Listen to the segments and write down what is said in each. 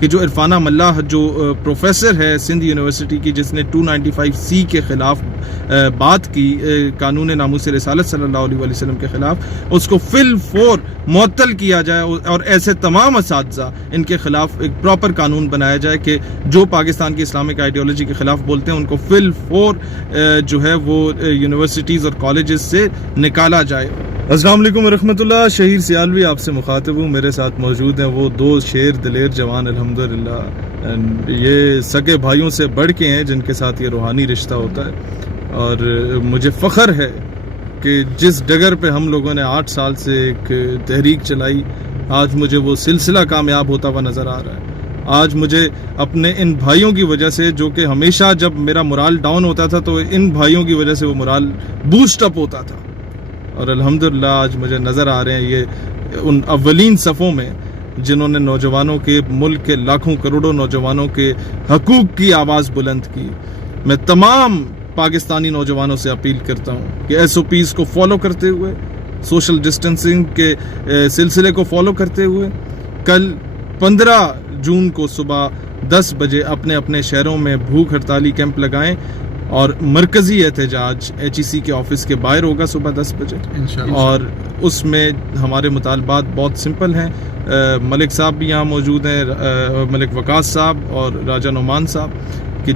کہ جو عرفانہ ملاح جو پروفیسر ہے سندھ یونیورسٹی کی، جس نے 295C کے خلاف بات کی قانون ناموس رسالت صلی اللہ علیہ وسلم کے خلاف، اس کو فی الفور معطل کیا جائے اور ایسے تمام اساتذہ ان کے خلاف ایک پراپر قانون بنایا جائے کہ جو پاکستان کی اسلامک آئیڈیالوجی کے خلاف بولتے ہیں ان کو فی الفور جو ہے وہ یونیورسٹیز اور کالجز سے نکالا جائے۔ السلام علیکم ورحمۃ اللہ۔ شہیر سیالوی آپ سے مخاطب ہوں، میرے ساتھ موجود ہیں وہ دو شیر دلیر جوان الحمدللہ، یہ سگے بھائیوں سے بڑھ کے ہیں جن کے ساتھ یہ روحانی رشتہ ہوتا ہے، اور مجھے فخر ہے کہ جس ڈگر پہ ہم لوگوں نے 8 سال سے ایک تحریک چلائی، آج مجھے وہ سلسلہ کامیاب ہوتا ہوا نظر آ رہا ہے۔ آج مجھے اپنے ان بھائیوں کی وجہ سے، جو کہ ہمیشہ جب میرا مورال ڈاؤن ہوتا تھا تو ان بھائیوں کی وجہ سے وہ مورال بوسٹ اپ ہوتا تھا، اور الحمدللہ آج مجھے نظر آ رہے ہیں یہ ان اولین صفوں میں جنہوں نے نوجوانوں کے، ملک کے لاکھوں کروڑوں نوجوانوں کے حقوق کی آواز بلند کی۔ میں تمام پاکستانی نوجوانوں سے اپیل کرتا ہوں کہ SOPs کو فالو کرتے ہوئے، سوشل ڈسٹینسنگ کے سلسلے کو فالو کرتے ہوئے، کل 15 جون کو صبح 10 بجے اپنے اپنے شہروں میں بھوک ہڑتالی کیمپ لگائیں، اور مرکزی احتجاج HEC کے آفس کے باہر ہوگا صبح 10 بجے، اور اس میں ہمارے مطالبات بہت سمپل ہیں۔ ملک صاحب بھی یہاں موجود ہیں، ملک وقاص صاحب اور راجہ نعمان صاحب، کہ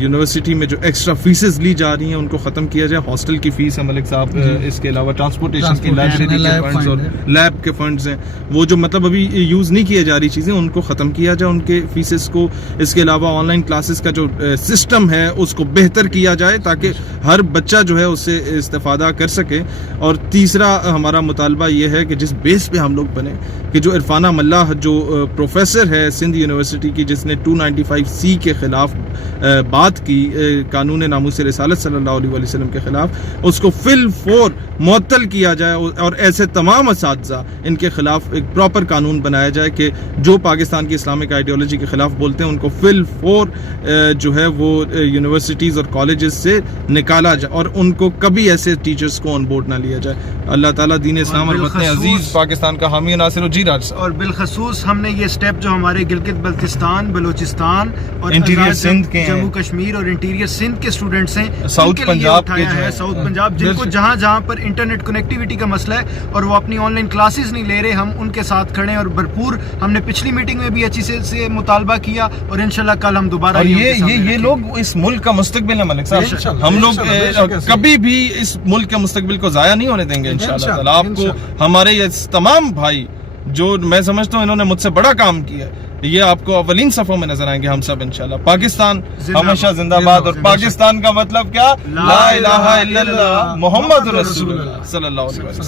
یونیورسٹی میں جو ایکسٹرا فیسز لی جا رہی ہیں ان کو ختم کیا جائے۔ ہاسٹل کی فیس ہے ملک صاحب، اس کے علاوہ ٹرانسپورٹیشن کی، لائبریری کے فنڈز اور لیب کے فنڈز ہیں، وہ جو مطلب ابھی یوز نہیں کیے جا رہی چیزیں ان کو ختم کیا جائے، ان کے فیسز کو۔ اس کے علاوہ آن لائن کلاسز کا جو سسٹم ہے اس کو بہتر کیا جائے تاکہ ہر بچہ جو ہے اس سے استفادہ کر سکے۔ اور تیسرا ہمارا مطالبہ یہ ہے کہ جس بیس پہ ہم لوگ بنے، کہ جو عرفانہ ملاح جو پروفیسر ہے سندھ یونیورسٹی کی، جس نے 295C کے خلاف بات کی قانون ناموس رسالت صلی اللہ علیہ وسلم کے خلاف، اس کو فی الفور معطل کیا جائے اور ایسے تمام اساتذہ ان کے خلاف ایک پراپر قانون بنایا جائے کہ جو پاکستان کی اسلامک آئیڈیالوجی کے خلاف بولتے ہیں ان کو فی الفور جو ہے وہ یونیورسٹیز اور کالجز سے نکالا جائے، اور ان کو کبھی ایسے ٹیچرز کو آن بورڈ نہ لیا جائے۔ اللہ تعالیٰ دین اسلام اور وطن عزیز پاکستان کا حامی ناصر و جی راج صاحب۔ اور بالخصوص ہم نے یہ سٹیپ جو ہمارے گلگت بلتستان، بلوچستان اور انٹیریئر سندھ کے جموں کشمیر اور انٹیریئر سندھ کے اسٹوڈنٹس ہیں، ساؤتھ پنجاب کے جو ہے، ساؤتھ پنجاب، جن کو جہاں جہاں پر انٹرنیٹ کنیکٹیویٹی کا مسئلہ ہے اور وہ اپنی آن لائن کلاسز نہیں لے رہے، ہم ان کے ساتھ کھڑے ہیں، اور بھرپور ہم نے پچھلی میٹنگ میں بھی HEC سے مطالبہ کیا، اور انشاءاللہ کل ہم دوبارہ یہ لوگ اس ملک کا مستقبل ہے ملک صاحب، ہم لوگ کبھی بھی اس ملک کے مستقبل کو ضائع نہیں ہونے دیں گے انشاءاللہ تعالی۔ آپ کو ہمارے یہ تمام بھائی جو میں سمجھتا ہوں انہوں نے مجھ سے بڑا کام کیا ہے، یہ آپ کو اولین صفوں میں نظر آئیں گے ہم سب انشاءاللہ۔ پاکستان ہمیشہ زندہ باد، اور پاکستان کا مطلب کیا؟ لا الہ الا اللہ محمد رسول اللہ صلی اللہ علیہ وسلم۔